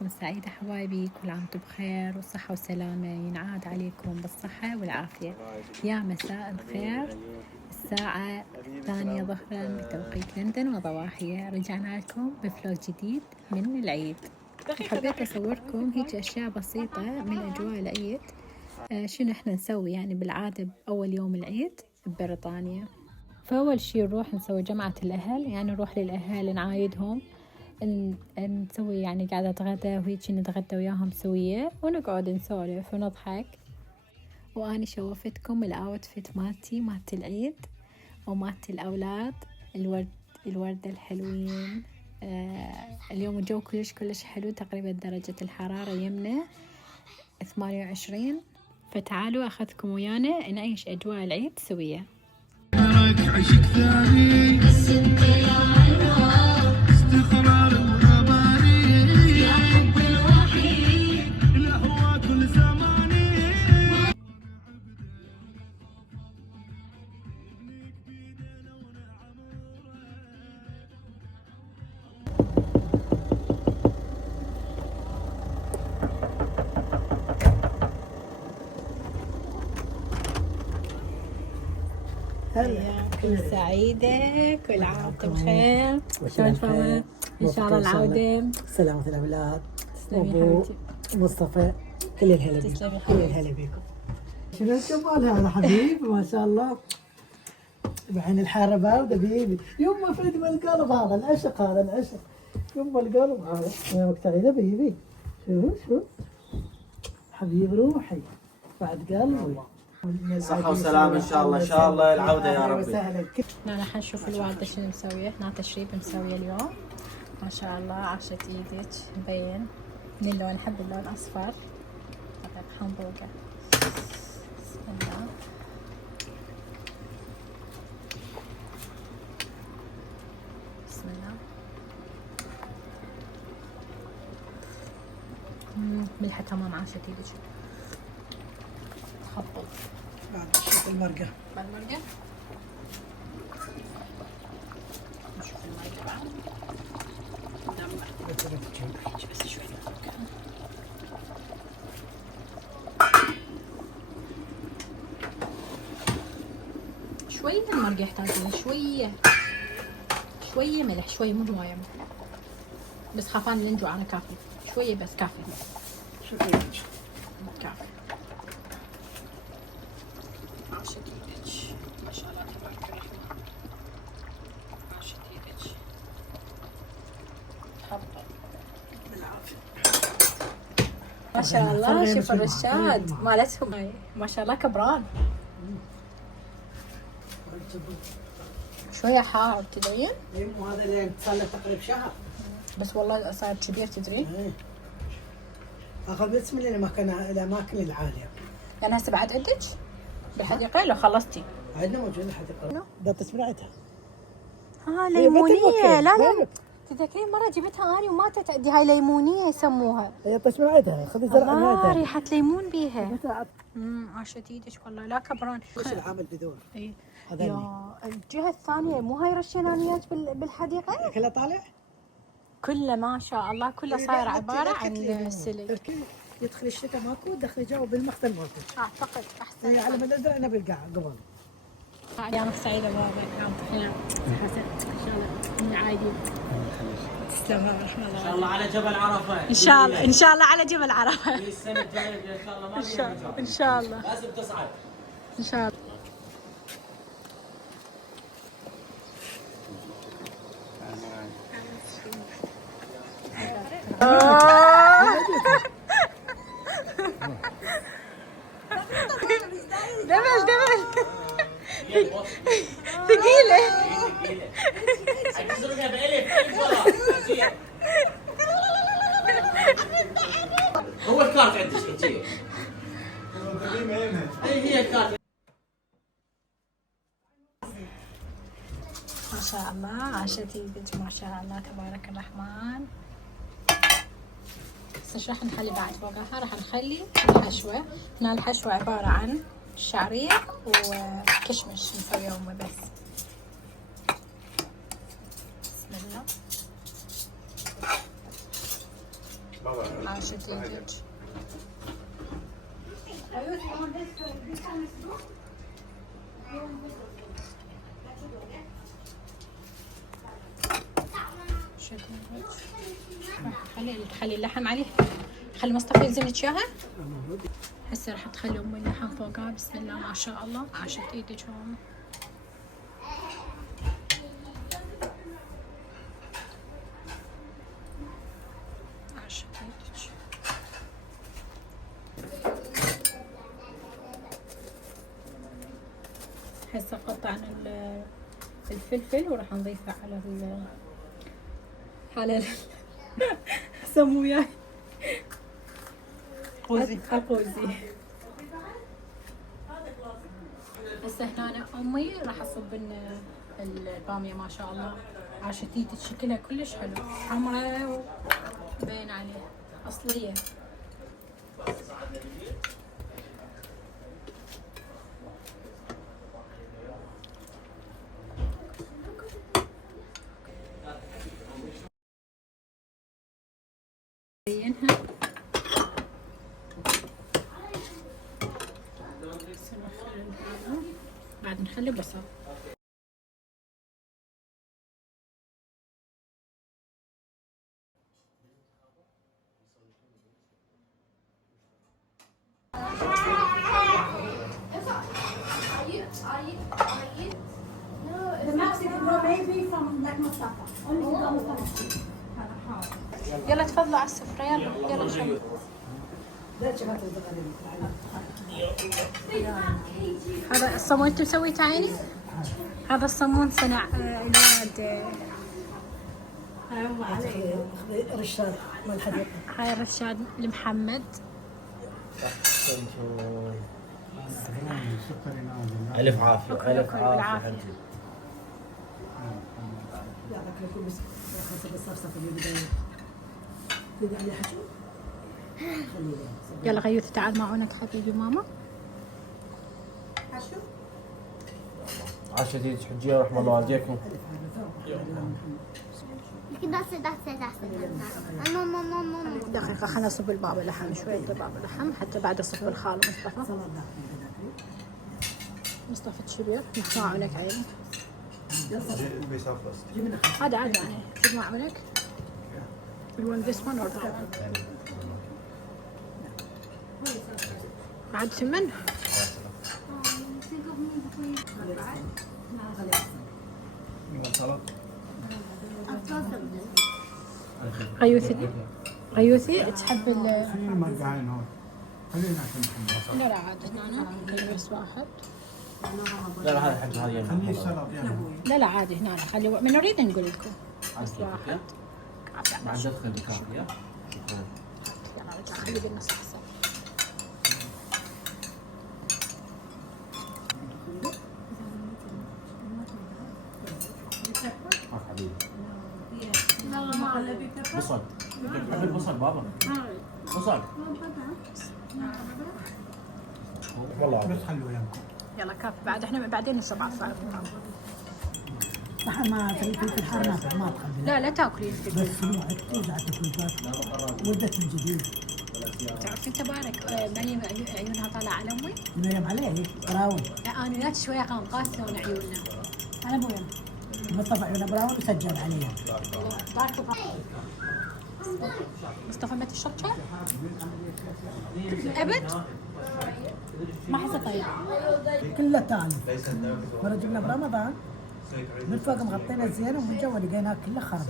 أيامكم سعيدة حبايبي، كل عام وانتم بخير والصحة والسلامة ينعاد عليكم بالصحة والعافية. يا مساء الخير، الساعة 8 ظهرا بتوقيت لندن وضواحية. رجعنا لكم بفلوج جديد من العيد. حبيت أصوركم هيك أشياء بسيطة من أجواء العيد. شنو إحنا نسوي يعني بالعادة بأول يوم العيد ببريطانيا. فأول شي نروح نسوي جمعة الأهل، يعني نروح للأهل نعايدهم، نسوي يعني قعدة غدا وهيك نتغدى وياهم سوية ونقعد نسولف ونضحك. وأنا شوفتكم الأوتفيت مالت العيد ومالت الأولاد، الوردة الحلوين. اليوم الجو كلش حلو، تقريبا درجة الحرارة يمنا 28. فتعالوا أخذكم ويانا نعيش أجواء العيد سوية. عشق ثاني استقرار الغباني يا حب الوحيد الهوى كل زماني. أيامكم سعيدة، كل عام وانتم بخير. شلون فما؟ إن شاء الله العودة سلامة الأولاد تسلمي وأبو حبيبتي. مصطفى، كل الهلا بيكم. تسلمي كل الهلا بيكم. شنو الجمال هذا حبيبي ما شاء الله، بعين الحارة باردة بيبي. يما في ما القلب هذا العشق، هذا العشق يما القلب هذا. أيامك سعيدة بيبي. شوف حبيب روحي بعد قلبي. صحة وسلامة إن شاء الله، إن شاء الله العودة يا ربي. هنا راح نشوف الوالدة شنو مسوية. هنا تشريب مسوية اليوم ما شاء الله. عاشت ايدك مبين من اللون، نحب اللون اصفر. طبق حنبوقة. بسم الله. بسم الله. ملحة تمام. عاشت ايدك. تخبط بعد شوف المرقة. بالمرقة. نشوف المرقة بعد. بس شوي. شوية المرقة يحتاجون شوية ملح، شوية مو هواية ملح، بس خافان ننجوع. أنا كافي شوية بس كافي. شوفي كافي. عاشت ايدك ما شاء الله تبارك الرحمن. عاشت ايدك. تفضل بالعافية. ما شاء الله. شوف الرشاد مالتهم هاي ما شاء الله كبران. شوية حار تدرين؟ اي مو هذا اللي صار له تقريبا شهر. بس والله صار كبير تدرين؟ اي اخذ بس من الاماكن العالية. يعني هسه بعد عندك بالحديقة لو خلصتي؟ عندنا موجود الحديقة. ده تسمعتها. ليمونية. لا تذكرين مرة جبتها أنا وماتت عندي. هاي ليمونية يسموها. هي تسمعتها. خذي زرع الله ريحة ليمون بيها. متى عاشت ايدك والله. لا كبران. وش العامل بذور؟ اي هذا يا الجهة الثانية مو هاي رشينا وياك بالحديقة؟ كلها طالع؟ كله ما شاء الله كله صاير عبارة عن سلك. يدخل الشتاء ماكو، دخل جو بالمخزن ماكو. اعتقد احسن. على ما نزرع انا بالقاع قبل. ايامك سعيدة بابا، عام بخير. حسن ان شاء الله عادي. تسلم الرحمن. إن شاء الله على جبل عرفة. ان شاء الله على جبل عرفة. السنة الجاية إن شاء الله ما ان شاء الله لازم تصعد. ان شاء الله. دبل ثقيلة. تزرقها بألف والله. هو الكارت عندك هي. هي الكارت. ما شاء الله. عاشت ايدك ما شاء الله تبارك الرحمن. بس ايش راح نخلي بعد فوقها؟ راح نخلي الحشوة. هنا الحشوة عبارة عن شعرية وكشمش نسويهم بس. بسم الله. عاشت ايدك. خلي اللحم عليه. خلي مصطفى يلزم لك اياها. هسه راح تخلي ام اللحم فوقها. بسم الله ما شاء الله. عاشت ايدك هون. عاشت ايدك. هسه قطعنا الفلفل وراح نضيفه على سمو وياي قوزي. هسه هنا امي راح اصب لنا الباميه. ما شاء الله عاشت ايدك. شكلها كلش حلو، حمراء وبين عليها اصليه. زينها. بعد نخلي بصل. يلا تفضلوا على السفرة. يلا شباب. هذا الصمون انتم سويته عيني. هذا الصمون صنع الواد. رشاد مال الحديقة. هاي رشاد لمحمد. الف عافيه. الف عافيه. يعطيك العافية. بس حسب الصفصفة اللي بداية تدعي عليه حشو. يلا غيوث تعال معونك حبيبي ماما. حشو. عاشت ايدك حجيه ورحمه الله والديكم. دقيقة خلنا نصب الباب اللحم شوية. الباب اللحم حتى بعد اصب الخال مصطفى الشبير. نحط معونك عيني. هذا عادي يعني. جيب معونك. You want this one or that one? بعد ثمن. غيوثي تحب لا عاد هنا خلي بس واحد. لا هذا حق هذه. لا عادي هنا خلي من نريد نقول لكم بس واحد. بعد ادخل بكافيه. يلا رجع خلي بالنص احسن. بصل. تحب البصل بابا؟ بصل. والله بس خلوه يمكن. يلا كاف. بعد احنا بعدين نصب عصاير. صح ما في الحار ما تخلي. لا تاكلي. بس ترجع تاكل ودت من جديد. تعرف انت بارك مريم عيونها طالعه على امي. مريم عليه براون. لا انا وياك شويه قاسيه لون عيوننا. انا ابويا مصطفى عيونه براون وسجل عليها. مصطفى ما تشرب شاي؟ ابد؟ ما حسه طيب. كله تالي. مرة جبنا برمضان من فوق مغطينا زين ومن جوا لقيناه كله خرب.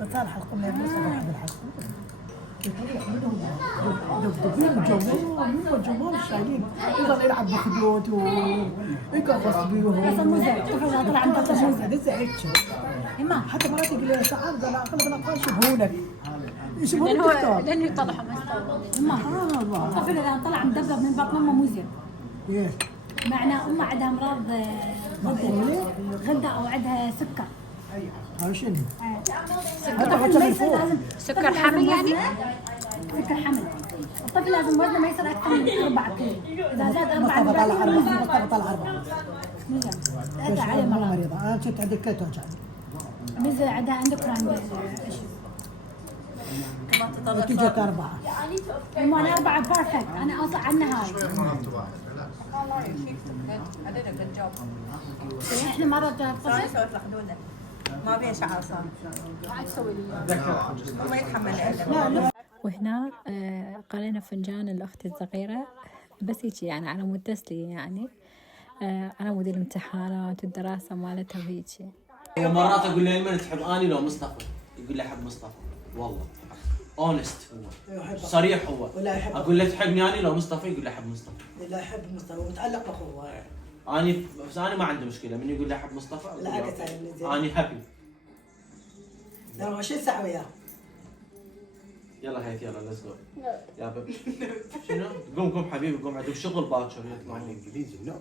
بس الحلقة ما يبغى صباح بالحلقة. دبدبين جمال شايلين يظل يلعب بخدود ويقرص بيهم. بس الموزة طلع عند موزة لسه هيك. حتى مرات يقول لي ساعات قال اغلب الاطفال يشبهونك. يشبهونك لانه يطلعوا ما طفل اذا طلع مدبب من بطن امه موزة. ايه معناه امه عندها امراض غده او عندها سكر. هذا شنو؟ سكر حمل يعني؟ سكر حمل. الطفل لازم وزنه ما يصير اكثر من 4 كيلو. اذا زاد 4 مصطفى طلع 4. مصطفى طلع 4. هذا عليه مو مرض. مريضة. انا كنت عندك كيتو وجعني. ميزة عندها اندوكراين. تجيك 4. هم انا 4 بيرفكت، انا اصلا عنها هاي. احنا مرة ثاني سويت لك دولة ما بين شعر صار الله يتحمل. وهنا قرينا فنجان الأخت الصغيرة بس هيجي يعني على مود تسلية يعني على مود الامتحانات والدراسة مالتها وهيجي. مرات اقول له من تحب اني لو مصطفى؟ يقول لي احب مصطفى. والله اونست هو صريح هو. اقول له تحبني اني لو مصطفى؟ يقول لي احب مصطفى. لا احب مصطفى متعلق باخوه. اني بس انا ما عندي مشكله من يقول لي احب مصطفى. لا اكثر اني هابي. 24 ساعه وياه. يلا هيك يلا ليتس جو. يا بيبي شنو؟ قوم حبيبي قوم عندك شغل باكر يطلع. الانجليزي لا